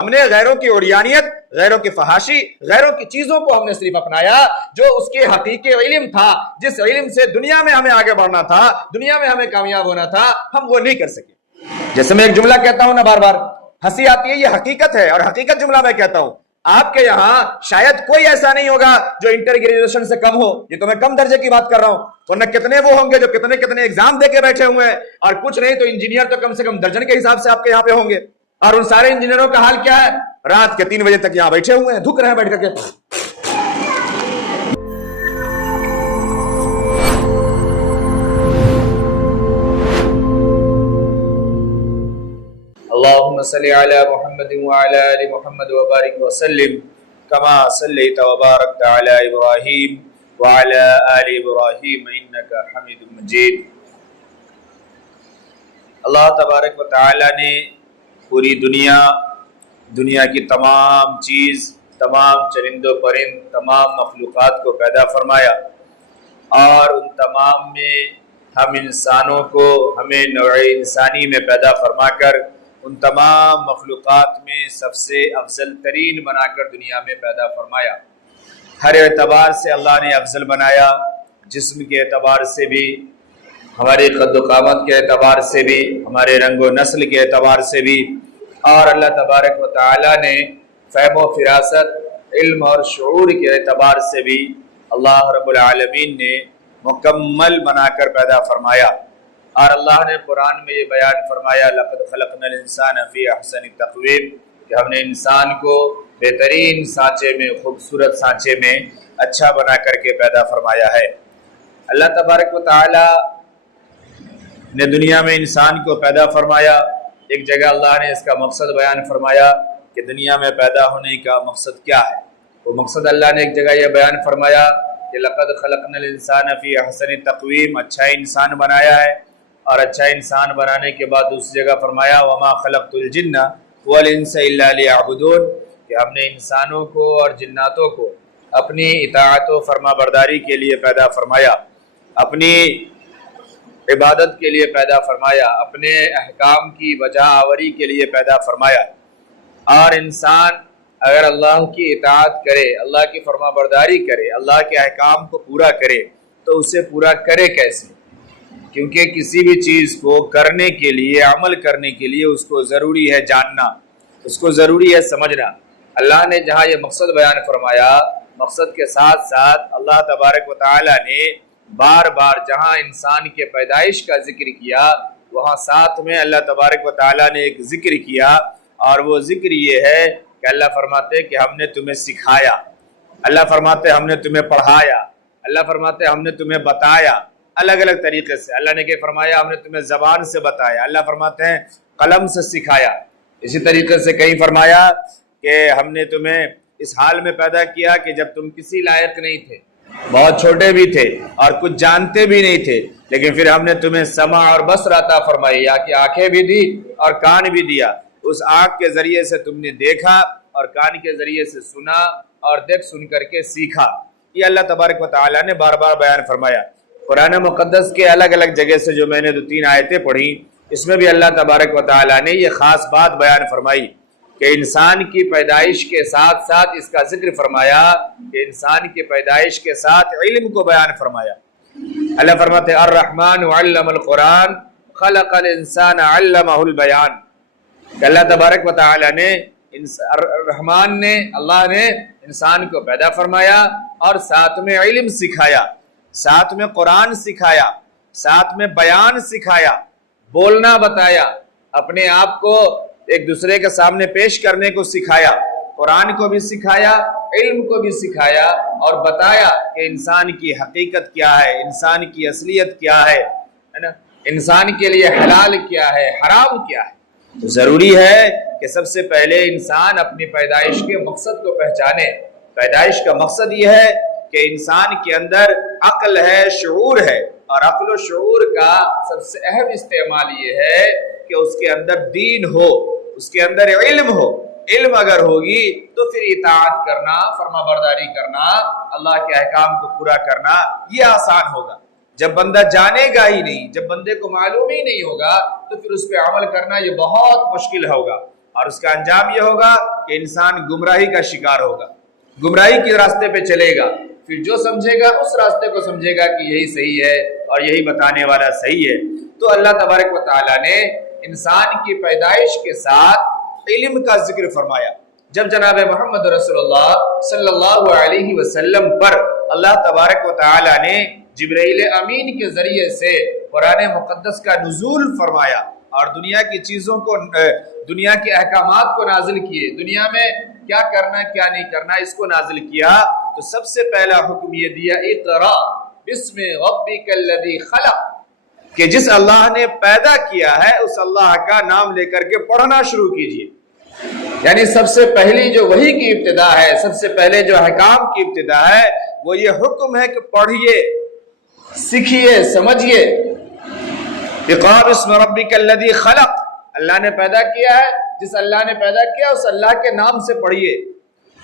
ہم نے غیروں کی اوریانیت، غیروں کی فحاشی، غیروں کی چیزوں کو ہم نے صرف اپنایا، جو اس کے حقیقی علم تھا، جس علم سے دنیا میں ہمیں آگے بڑھنا تھا، دنیا میں ہمیں کامیاب ہونا تھا، ہم وہ نہیں کر سکے۔ جیسے میں ایک جملہ کہتا ہوں نا بار بار، ہنسی آتی ہے، یہ حقیقت ہے، اور حقیقت جملہ میں کہتا ہوں۔ آپ کے یہاں شاید کوئی ایسا نہیں ہوگا جو انٹر گریجویشن سے کم ہو، یہ تو میں کم درجے کی بات کر رہا ہوں، ورنہ کتنے وہ ہوں گے جو کتنے کتنے ایگزام دے کے بیٹھے ہوئے ہیں، اور کچھ نہیں تو انجینئر تو کم سے کم درجن کے حساب سے آپ کے یہاں پہ ہوں گے۔ اور ان سارے انجینئروں کا حال کیا ہے؟ رات کے 3 بجے تک یہاں بیٹھے ہوئے ہیں، دھک رہے ہیں بیٹھ کر کے۔ اللهم صل على محمد وعلى آل محمد وبارك وسلم كما صليت وباركت على إبراهيم وعلى آل إبراهيم إنك حميد مجيد۔ اللہ تبارک و تعالی نے پوری دنیا کی تمام چیز، تمام چرند و پرند، تمام مخلوقات کو پیدا فرمایا، اور ان تمام میں ہم انسانوں کو ہمیں نوع انسانی میں پیدا فرما کر ان تمام مخلوقات میں سب سے افضل ترین بنا کر دنیا میں پیدا فرمایا۔ ہر اعتبار سے اللہ نے افضل بنایا، جسم کے اعتبار سے بھی، ہماری قد و قامت کے اعتبار سے بھی، ہمارے رنگ و نسل کے اعتبار سے بھی، اور اللہ تبارک و تعالی نے فہم و فراست، علم اور شعور کے اعتبار سے بھی اللہ رب العالمین نے مکمل بنا کر پیدا فرمایا۔ اور اللہ نے قرآن میں یہ بیان فرمایا، لقد خلقنا الانسان فی احسن تقویم، کہ ہم نے انسان کو بہترین سانچے میں، خوبصورت سانچے میں اچھا بنا کر کے پیدا فرمایا ہے۔ اللہ تبارک و تعالی نے دنیا میں انسان کو پیدا فرمایا۔ ایک جگہ اللہ نے اس کا مقصد بیان فرمایا کہ دنیا میں پیدا ہونے کا مقصد کیا ہے۔ وہ مقصد اللہ نے ایک جگہ یہ بیان فرمایا کہ لقد خلقنا الانسان فی احسن تقویم، اچھا انسان بنایا ہے، اور اچھا انسان بنانے کے بعد دوسری جگہ فرمایا وما خلقت الجن والانس الا لیعبدون، کہ ہم نے انسانوں کو اور جناتوں کو اپنی اطاعت و فرما برداری کے لیے پیدا فرمایا، اپنی عبادت کے لیے پیدا فرمایا، اپنے احکام کی بجا آوری کے لیے پیدا فرمایا۔ اور انسان اگر اللہ کی اطاعت کرے، اللہ کی فرما برداری کرے، اللہ کے احکام کو پورا کرے، تو اسے پورا کرے کیسے؟ کیونکہ کسی بھی چیز کو کرنے کے لیے، عمل کرنے کے لیے اس کو ضروری ہے جاننا، اس کو ضروری ہے سمجھنا۔ اللہ نے جہاں یہ مقصد بیان فرمایا، مقصد کے ساتھ ساتھ اللہ تبارک و تعالی نے بار بار جہاں انسان کے پیدائش کا ذکر کیا، وہاں ساتھ میں اللہ تبارک و تعالی نے ایک ذکر کیا، اور وہ ذکر یہ ہے کہ اللہ فرماتے کہ ہم نے تمہیں سکھایا، اللہ فرماتے ہم نے تمہیں پڑھایا، اللہ فرماتے ہم نے تمہیں بتایا، الگ الگ طریقے سے۔ اللہ نے کہ فرمایا ہم نے تمہیں زبان سے بتایا، اللہ فرماتے ہیں قلم سے سکھایا۔ اسی طریقے سے کہیں فرمایا کہ ہم نے تمہیں اس حال میں پیدا کیا کہ جب تم کسی لائق نہیں تھے، بہت چھوٹے بھی تھے اور کچھ جانتے بھی نہیں تھے، لیکن پھر ہم نے تمہیں سمع اور بصر عطا فرمائی، یا کہ آنکھیں بھی دی اور کان بھی دیا۔ اس آنکھ کے ذریعے سے تم نے دیکھا، اور کان کے ذریعے سے سنا، اور دیکھ سن کر کے سیکھا۔ یہ اللہ تبارک و تعالیٰ نے بار بار بیان فرمایا۔ قرآن مقدس کے الگ الگ جگہ سے جو میں نے 2-3 آیتیں پڑھی، اس میں بھی اللہ تبارک و تعالیٰ نے یہ خاص بات بیان فرمائی کہ انسان کی پیدائش کے ساتھ ساتھ اس کا ذکر فرمایا کہ انسان کی پیدائش کے ساتھ علم کو بیان فرمایا۔ اللہ فرماتے الرحمن علم القرآن خلق الانسان علمہ البیان، کہ اللہ تبارک و تعالیٰ نے الرحمن نے، اللہ نے انسان کو پیدا فرمایا اور ساتھ میں علم سکھایا، ساتھ میں قرآن سکھایا، ساتھ میں بیان سکھایا، بولنا بتایا، اپنے آپ کو ایک دوسرے کے سامنے پیش کرنے کو سکھایا، قرآن کو بھی سکھایا، علم کو بھی سکھایا، اور بتایا کہ انسان کی حقیقت کیا ہے، انسان کی اصلیت کیا ہے نا، انسان کے لیے حلال کیا ہے، حرام کیا ہے۔ تو ضروری ہے کہ سب سے پہلے انسان اپنی پیدائش کے مقصد کو پہچانے۔ پیدائش کا مقصد یہ ہے کہ انسان کے اندر عقل ہے، شعور ہے، اور عقل و شعور کا سب سے اہم استعمال یہ ہے کہ اس کے اندر دین ہو، اس کے اندر علم ہو۔ علم اگر ہوگی تو پھر اطاعت کرنا، فرما برداری کرنا، اللہ کے احکام کو پورا کرنا یہ آسان ہوگا۔ جب بندہ جانے گا ہی نہیں، جب بندے کو معلوم ہی نہیں ہوگا، تو پھر اس پہ عمل کرنا یہ بہت مشکل ہوگا۔ اور اس کا انجام یہ ہوگا کہ انسان گمراہی کا شکار ہوگا، گمراہی کے راستے پہ چلے گا، پھر جو سمجھے گا اس راستے کو سمجھے گا کہ یہی صحیح ہے اور یہی بتانے والا صحیح ہے۔ تو اللہ تبارک و تعالیٰ نے انسان کی پیدائش کے ساتھ علم کا ذکر فرمایا۔ جب جناب محمد رسول اللہ صلی اللہ علیہ وسلم پر اللہ تبارک و تعالیٰ نے جبرائیل امین کے ذریعے سے قرآن مقدس کا نزول فرمایا اور دنیا کی چیزوں کو، دنیا کے احکامات کو نازل کیے، دنیا میں کیا کرنا کیا نہیں کرنا اس کو نازل کیا، تو سب سے پہلا حکم یہ دیا اقرا بسم ربک الذی خلق، کہ جس اللہ نے پیدا کیا ہے اس اللہ کا نام لے کر کے پڑھنا شروع کیجئے۔ یعنی سب سے پہلی جو وحی کی ابتدا ہے، سب سے پہلے جو احکام کی ابتدا ہے وہ یہ حکم ہے کہ پڑھیے، سیکھیے، سمجھیے۔ اقرا بسم ربک الذی خلق، اللہ نے پیدا کیا ہے، جس اللہ نے پیدا کیا اس اللہ کے نام سے پڑھیے،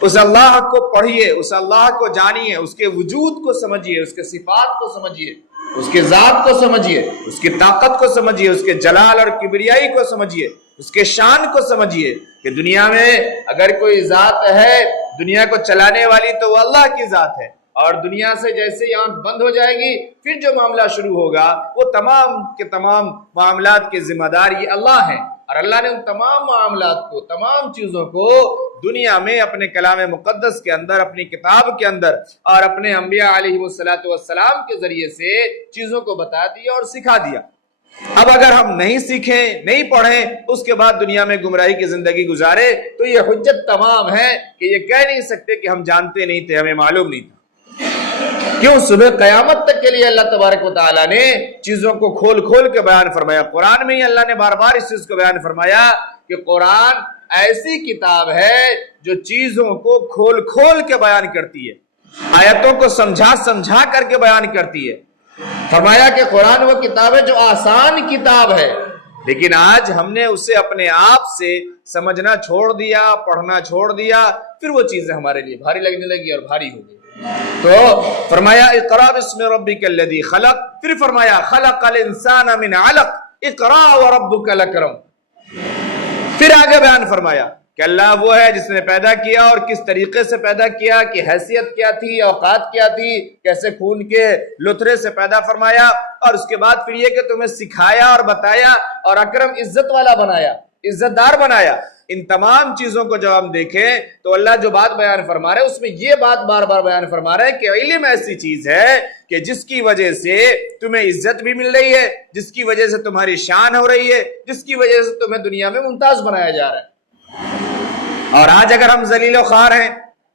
اس اللہ کو پڑھیے، اس اللہ کو جانیے، اس کے وجود کو سمجھیے، اس کے صفات کو سمجھیے، اس کے ذات کو سمجھیے، اس کی طاقت کو سمجھیے، اس کے جلال اور کبریائی کو سمجھیے، اس کے شان کو سمجھیے کہ دنیا میں اگر کوئی ذات ہے دنیا کو چلانے والی تو وہ اللہ کی ذات ہے، اور دنیا سے جیسے ہی آنکھ بند ہو جائے گی پھر جو معاملہ شروع ہوگا وہ تمام کے تمام معاملات کے ذمہ دار یہ اللہ ہیں، اور اللہ نے ان تمام معاملات کو، تمام چیزوں کو دنیا میں اپنے کلام مقدس کے اندر، اپنی کتاب کے اندر اور اپنے انبیاء علیہ السلام کے ذریعے سے چیزوں کو بتا دیا اور سکھا دیا۔ اب اگر ہم نہیں سیکھیں، نہیں پڑھیں، اس کے بعد دنیا میں گمراہی کی زندگی گزارے تو یہ حجت تمام ہے کہ یہ کہہ نہیں سکتے کہ ہم جانتے نہیں تھے، ہمیں معلوم نہیں تھا۔ کیوں؟ صبح قیامت تک کے لیے اللہ تبارک و تعالیٰ نے چیزوں کو کھول کھول کے بیان فرمایا۔ قرآن میں ہی اللہ نے بار بار اس چیز کو بیان فرمایا کہ قرآن ایسی کتاب ہے جو چیزوں کو کھول کھول کے بیان کرتی ہے، آیتوں کو سمجھا سمجھا کر کے بیان کرتی ہے۔ فرمایا کہ قرآن وہ کتاب ہے جو آسان کتاب ہے، لیکن آج ہم نے اسے اپنے آپ سے سمجھنا چھوڑ دیا، پڑھنا چھوڑ دیا، پھر وہ چیزیں ہمارے لیے بھاری لگنے لگی اور بھاری ہو گئی۔ تو فرمایا اقرا بسم ربک الذی خلق، پھر فرمایا خلق الانسان من علق اقرا وربک الاکرم، پھر آگے بیان فرمایا کہ اللہ وہ ہے جس نے پیدا کیا اور کس طریقے سے پیدا کیا، کہ حیثیت کیا تھی، اوقات کیا تھی، کیسے خون کے لتھڑے سے پیدا فرمایا، اور اس کے بعد پھر یہ کہ تمہیں سکھایا اور بتایا اور اکرم عزت والا بنایا، عزت دار بنایا۔ ان تمام چیزوں کو جب ہم دیکھیں تو اللہ جو بات بیان فرما رہے ہیں اس میں یہ بات بار بار بیان فرما رہے ہیں کہ علم ایسی چیز ہے کہ جس کی وجہ سے تمہیں عزت بھی مل رہی ہے، جس کی وجہ سے تمہاری شان ہو رہی ہے، جس کی وجہ سے تمہیں دنیا میں ممتاز بنایا جا رہا ہے۔ اور آج اگر ہم ذلیل و خوار ہیں،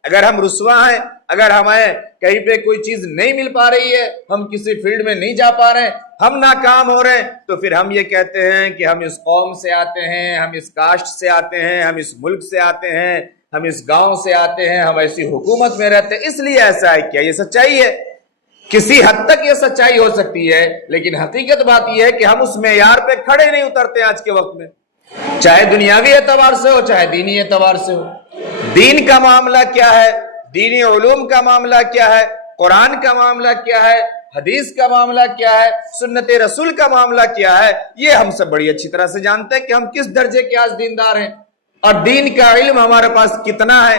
اگر ہم رسوا ہیں، اگر ہمیں کہیں پہ کوئی چیز نہیں مل پا رہی ہے، ہم کسی فیلڈ میں نہیں جا پا رہے ہیں، ہم ناکام ہو رہے ہیں، تو پھر ہم یہ کہتے ہیں کہ ہم اس قوم سے آتے ہیں، ہم اس کاسٹ سے آتے ہیں، ہم اس ملک سے آتے ہیں، ہم اس گاؤں سے آتے ہیں، ہم ایسی حکومت میں رہتے ہیں، اس لیے ایسا ہے۔ کیا یہ سچائی ہے؟ کسی حد تک یہ سچائی ہو سکتی ہے، لیکن حقیقت بات یہ ہے کہ ہم اس معیار پہ کھڑے نہیں اترتے آج کے وقت میں، چاہے دنیاوی اعتبار سے ہو چاہے دینی اعتبار سے ہو۔ دین کا معاملہ کیا ہے، دینی علوم کا معاملہ کیا ہے، قرآن کا معاملہ کیا ہے، حدیث کا معاملہ کیا ہے، سنت رسول کا معاملہ کیا ہے، یہ ہم سب بڑی اچھی طرح سے جانتے ہیں کہ ہم کس درجے کے آج دیندار ہیں، اور دین کا علم ہمارے پاس کتنا ہے،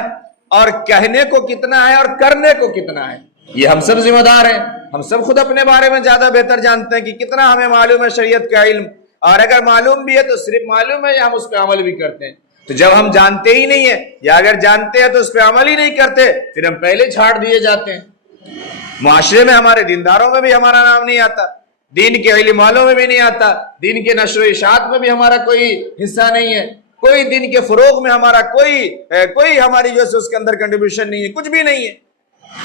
اور کہنے کو کتنا ہے اور کرنے کو کتنا ہے، یہ ہم سب ذمہ دار ہیں۔ ہم سب خود اپنے بارے میں زیادہ بہتر جانتے ہیں کہ کتنا ہمیں معلوم ہے شریعت کا علم، اور اگر معلوم بھی ہے تو صرف معلوم ہے یا ہم اس پہ عمل بھی کرتے ہیں۔ تو جب ہم جانتے ہی نہیں ہیں یا اگر جانتے ہیں تو اس پہ عمل ہی نہیں کرتے، پھر ہم پہلے چھاڑ دیے جاتے ہیں۔ معاشرے میں ہمارے دینداروں میں بھی ہمارا نام نہیں آتا، دین کے علم والوں میں بھی نہیں آتا، دین کے نشر و اشاعت میں بھی ہمارا کوئی حصہ نہیں ہے، کوئی دین کے فروغ میں ہمارا کوئی ہماری جو ہے اس کے اندر کنٹریبیوشن نہیں ہے، کچھ بھی نہیں ہے۔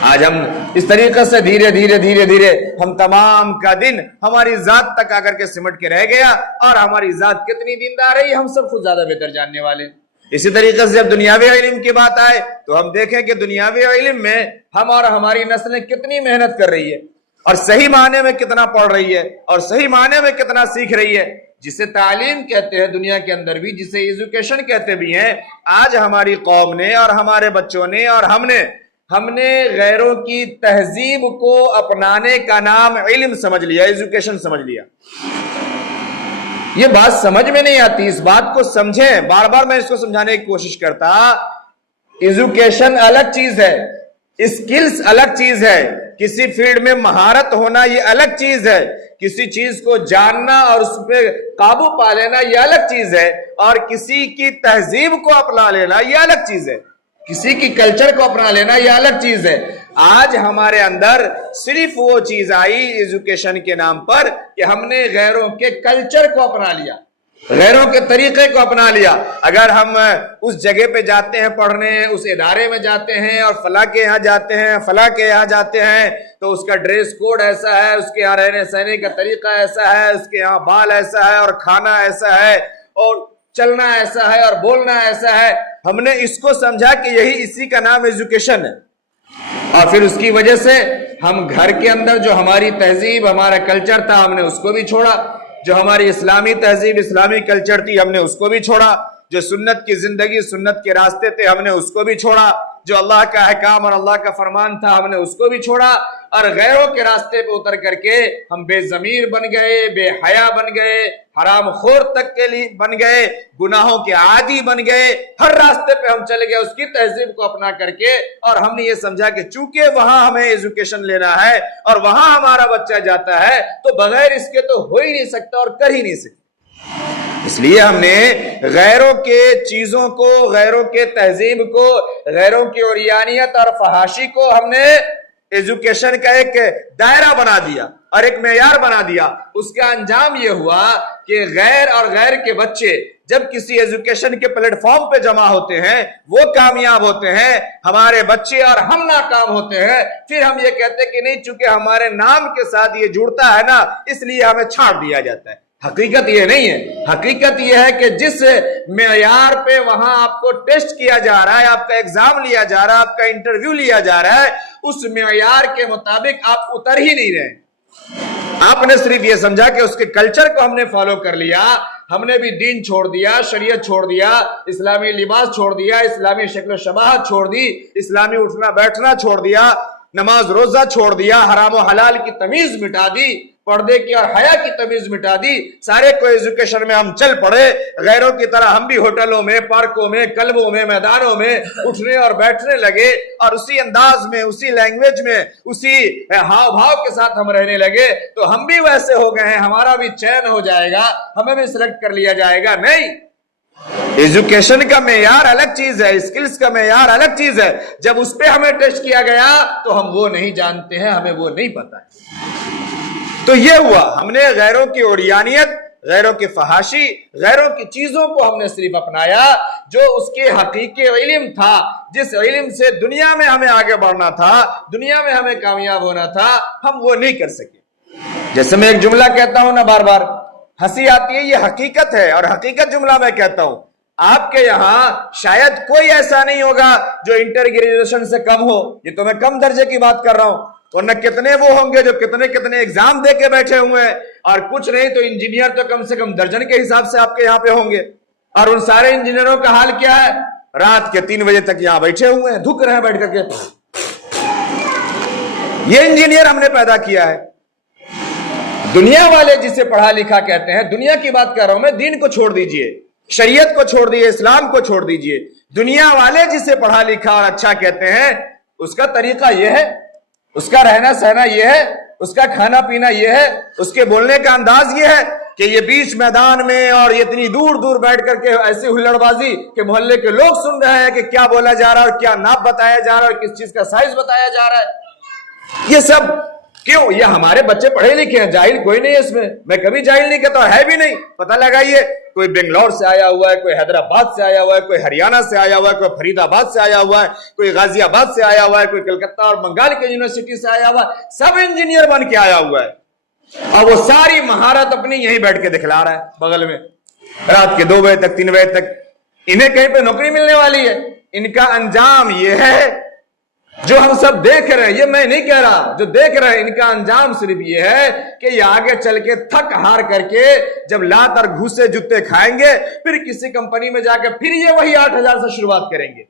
آج ہم اس طریقے سے دھیرے دھیرے ہم تمام کا دن ہماری ذات تک آ کر کے سمٹ کے رہ گیا، اور ہماری ذات کتنی دیندار ہے یہ ہم سب خود زیادہ بہتر جاننے والے ہیں۔ اسی طریقے سے جب دنیاوی علم کی بات آئے تو ہم دیکھیں کہ دنیاوی علم میں ہم اور ہماری نسلیں کتنی محنت کر رہی ہے، اور صحیح معنی میں کتنا پڑھ رہی ہے، اور صحیح معنی میں کتنا سیکھ رہی ہے، جسے تعلیم کہتے ہیں دنیا کے اندر بھی، جسے ایجوکیشن کہتے بھی ہیں۔ آج ہماری قوم نے اور ہمارے بچوں نے اور ہم نے غیروں کی تہذیب کو اپنانے کا نام علم سمجھ لیا، ایجوکیشن سمجھ لیا۔ یہ بات سمجھ میں نہیں آتی، اس بات کو سمجھیں، بار بار میں اس کو سمجھانے کی کوشش کرتا۔ ایجوکیشن الگ چیز ہے، اسکلز الگ چیز ہے، کسی فیلڈ میں مہارت ہونا یہ الگ چیز ہے، کسی چیز کو جاننا اور اس پہ قابو پا لینا یہ الگ چیز ہے، اور کسی کی تہذیب کو اپنا لینا یہ الگ چیز ہے، کسی کی کلچر کو اپنا لینا یہ الگ چیز ہے۔ آج ہمارے اندر صرف وہ چیز آئی ایجوکیشن کے نام پر کہ ہم نے غیروں کے کلچر کو اپنا لیا، غیروں کے طریقے کو اپنا لیا۔ اگر ہم اس جگہ پہ جاتے ہیں پڑھنے، اس ادارے میں جاتے ہیں اور فلاں کے یہاں جاتے ہیں، فلاں کے یہاں جاتے ہیں، تو اس کا ڈریس کوڈ ایسا ہے، اس کے یہاں رہنے سہنے کا طریقہ ایسا ہے، اس کے یہاں بال ایسا ہے اور کھانا ایسا ہے اور چلنا ایسا ہے اور بولنا ایسا ہے۔ ہم نے اس کو سمجھا کہ یہی اسی کا نام ایجوکیشن ہے، اور پھر اس کی وجہ سے ہم گھر کے اندر جو ہماری تہذیب، ہمارا کلچر تھا، ہم نے اس کو بھی چھوڑا، جو ہماری اسلامی تہذیب، اسلامی کلچر تھی، ہم نے اس کو بھی چھوڑا، جو سنت کی زندگی، سنت کے راستے تھے، ہم نے اس کو بھی چھوڑا، جو اللہ کا احکام اور اللہ کا فرمان تھا، ہم نے اس کو بھی چھوڑا، اور غیروں کے راستے پہ اتر کر کے ہم بے ضمیر بن گئے، بے حیا بن گئے، حرام خور تک کے لیے بن گئے، گناہوں کے عادی بن گئے، ہر راستے پہ ہم چلے گئے اس کی تہذیب کو اپنا کر کے، اور ہم نے یہ سمجھا کہ چونکہ وہاں ہمیں ایجوکیشن لینا ہے اور وہاں ہمارا بچہ جاتا ہے تو بغیر اس کے تو ہو ہی نہیں سکتا اور کر ہی نہیں سکتا۔ اس لیے ہم نے غیروں کے چیزوں کو، غیروں کے تہذیب کو، غیروں کی اوریانیت اور فحاشی کو ہم نے ایجوکیشن کا ایک دائرہ بنا دیا اور ایک معیار بنا دیا۔ اس کا انجام یہ ہوا کہ غیر اور غیر کے بچے جب کسی ایجوکیشن کے پلیٹ فارم پہ جمع ہوتے ہیں وہ کامیاب ہوتے ہیں، ہمارے بچے اور ہم ناکام ہوتے ہیں۔ پھر ہم یہ کہتے ہیں کہ نہیں، چونکہ ہمارے نام کے ساتھ یہ جڑتا ہے نا، اس لیے ہمیں چھاڑ دیا جاتا ہے۔ حقیقت یہ نہیں ہے، حقیقت یہ ہے کہ جس معیار پہ وہاں آپ کو ٹیسٹ کیا جا رہا ہے، آپ کا ایگزام لیا جا رہا ہے، آپ کا انٹرویو لیا جا رہا ہے، اس معیار کے مطابق آپ اتر ہی نہیں رہے۔ آپ نے صرف یہ سمجھا کہ اس کے کلچر کو ہم نے فالو کر لیا، ہم نے بھی دین چھوڑ دیا، شریعت چھوڑ دیا، اسلامی لباس چھوڑ دیا، اسلامی شکل و شباہت چھوڑ دی، اسلامی اٹھنا بیٹھنا چھوڑ دیا، نماز روزہ چھوڑ دیا، حرام و حلال کی تمیز مٹا دی، پردے کی اور حیا کی تمیز مٹا دی، سارے کو ایجوکیشن میں ہم چل پڑے، غیروں کی طرح ہم بھی ہوٹلوں میں، پارکوں میں، کلبوں میں، میدانوں میں اٹھنے اور بیٹھنے لگے، اور اسی انداز میں، اسی لینگویج میں، اسی ہاؤ بھاؤ کے ساتھ ہم رہنے لگے، تو ہم بھی ویسے ہو گئے ہیں، ہمارا بھی چین ہو جائے گا، ہمیں بھی سلیکٹ کر لیا جائے گا۔ نہیں، ایجوکیشن کا معیار الگ چیز ہے، اسکلز کا معیار الگ چیز ہے۔ جب اس پہ ہمیں ٹیسٹ کیا گیا تو ہم وہ نہیں جانتے ہیں، ہمیں وہ نہیں پتا ہے۔ تو یہ ہوا، ہم نے غیروں کی اوریانیت، غیروں کی فحاشی، غیروں کی چیزوں کو ہم نے صرف اپنایا، جو اس کے حقیقی علم تھا، جس علم سے دنیا میں ہمیں آگے بڑھنا تھا، دنیا میں ہمیں کامیاب ہونا تھا، ہم وہ نہیں کر سکے۔ جیسے میں ایک جملہ کہتا ہوں نا، بار بار ہنسی آتی ہے، یہ حقیقت ہے، اور حقیقت جملہ میں کہتا ہوں۔ آپ کے یہاں شاید کوئی ایسا نہیں ہوگا جو انٹر گریجویشن سے کم ہو، یہ تو میں کم درجے کی بات کر رہا ہوں، ورنہ کتنے وہ ہوں گے جو کتنے ایگزام دے کے بیٹھے ہوئے ہیں، اور کچھ نہیں تو انجینئر تو کم سے کم درجن کے حساب سے آپ کے یہاں پہ ہوں گے، اور ان سارے انجینئروں کا حال کیا ہے؟ رات کے 3 بجے تک یہاں بیٹھے ہوئے ہیں، دھک رہے ہیں بیٹھ کر کے۔ یہ انجینئر ہم نے پیدا کیا ہے۔ دنیا والے جسے پڑھا لکھا کہتے ہیں، دنیا کی بات کر رہا ہوں میں، دین کو چھوڑ دیجئے، شریعت کو چھوڑ دیجئے، اسلام کو چھوڑ دیجئے، دنیا والے جسے پڑھا لکھا اور اچھا کہتے ہیں، اس کا طریقہ یہ ہے، اس کا رہنا سہنا یہ ہے، اس کا کھانا پینا یہ ہے، اس کے بولنے کا انداز یہ ہے کہ یہ بیچ میدان میں اور یہ اتنی دور دور بیٹھ کر کے ایسی ہلڑ بازی کہ محلے کے لوگ سن رہے ہیں کہ کیا بولا جا رہا ہے اور کیا ناپ بتایا جا رہا ہے اور کس چیز کا سائز بتایا جا رہا ہے۔ یہ سب کیوں؟ یہ ہمارے بچے پڑھے لکھے ہیں، جاہل کوئی نہیں ہے اس میں کبھی جاہل نہیں کہتا، ہے بھی نہیں۔ پتہ لگائیے، کوئی بنگلور سے آیا ہوا ہے، کوئی حیدرآباد سے آیا ہوا ہے، کوئی ہریانہ سے آیا ہوا ہے، کوئی فرید آباد سے آیا ہوا ہے، کوئی غازی آباد سے آیا ہوا ہے، کوئی کلکتہ اور بنگال کے یونیورسٹی سے آیا ہوا ہے، سب انجینئر بن کے آیا ہوا ہے، اور وہ ساری مہارت اپنی یہیں بیٹھ کے دکھلا رہا ہے بغل میں، رات کے 2 بجے تک 3 بجے تک۔ انہیں کہیں پہ نوکری ملنے والی ہے۔ ان کا انجام یہ ہے جو ہم سب دیکھ رہے ہیں، یہ میں نہیں کہہ رہا، جو دیکھ رہے ہیں ان کا انجام صرف یہ ہے کہ یہ آگے چل کے تھک ہار کر کے جب لات اور گھوسے جوتے کھائیں گے، پھر کسی کمپنی میں جا کے پھر یہ وہی 8,000 سے شروعات کریں گے۔